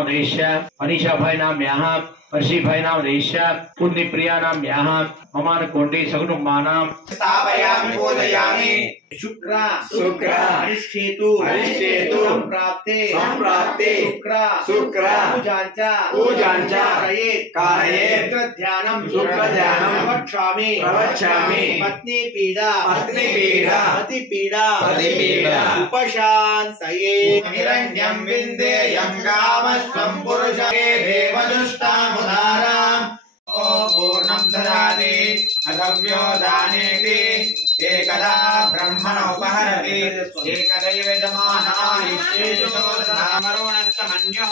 नाम देश्य मनीषा भाई नाम यहाँ वर्षी भाई नाम देश्य पुण्य प्रिया नाम यहाँ ममान कोंडी सगुणुमानां स्थापयामि पूजयामि शुक्र अरिष्ठेतु संप्राप्ते शुक्र पूजांच कारयेत् ध्यानम प्रवक्ष्यामि पत्नी पीड़ा पति पीड़ा उपशान्तये हिरण्यं विन्देयं कामस्त्वं पुरुषे देवदुष्टामुदाराम् पूर्णं ददाति अधव्यो दानेति एकदा ब्रह्मणोपहरति एकदैव यजमानायुष्येषु धामरुणस्तमन्यो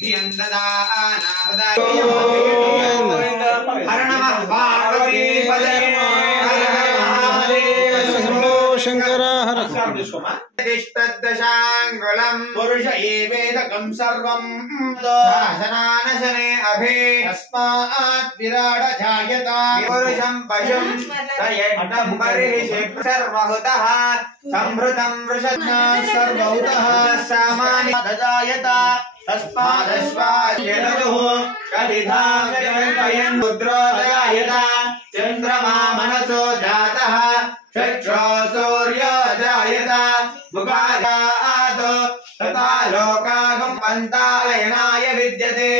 धियं ददानावदाय हर नमः पार्वतीपदये शंकर हर तिष्ठद्दशाङ्गुलम् पुरुष एवेदकं सर्वं शासनानशने अभे तस्मात् विराड जायता पुरुषं पशुं तयज्ञं बर्हिषि सर्वहुतः संभृतं वृषज्ञा सर्वहुतः सामान्य जायता तस्मादश्वायनुः कलिधाव्ययन् रुद्रोदयायता चन्द्रमा मनसो जातः चक्षो सूर्यो जायता मुखादातो तथा लोकागं पन्तालयनाय विद्यते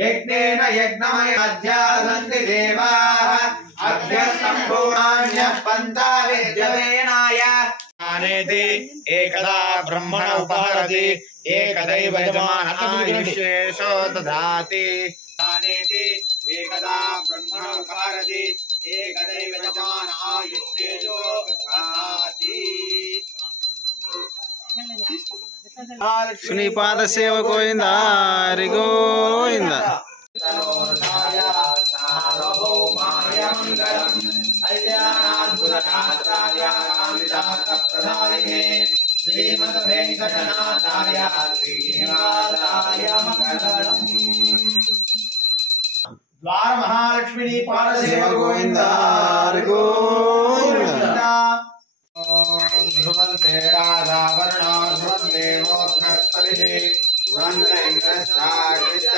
यज्ञेन यज्ञमयाध्यासन्ति देवाः अभ्यस्तम्भूणान्यः पन्था विद्यतेनाय आनेति एकदा ब्रह्मण उपहरति एकदैव यजमानायुष्येषु ददाति आनेति एकदा ब्रह्मण उपहरति एकदैव यजमानायुष्येषु ददाति श्रीपाद सेव गोविंद हरि गोविंद सार्वभौमाय मंगलम् कल्याणाद्भुतगात्राय कामितार्थप्रदायिने श्रीमद्वेङ्कटनाथाय श्रीनिवासाय मंगलम्। द्वार महालक्ष्मी पारसेव गोविंद हरि गोविंद ध्रुवन्ते राधावर्णो ध्रुवन्देवो बृहस्पतिः ध्रुवन्त इन्द्रश्चाग्निश्च